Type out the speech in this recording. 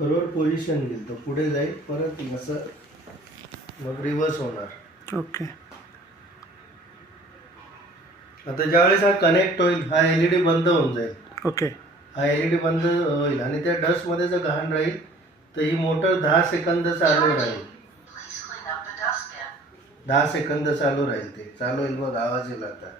बरोबर पोझिशन घेईल तो, पुढे जाईल परत असं, मग रिव्हर्स होणार. ओके. आता ज्यावेळेस हा कनेक्ट होईल हा LED बंद होऊन जाईल. ओके. हा LED बंद होईल आणि त्या डस्टमध्ये जर घाण राहील तर ही मोटर 10 सेकंद चालू राहील. 10 सेकंद चालू राहील, ते चालू होईल, बघ आवाज येईल आता.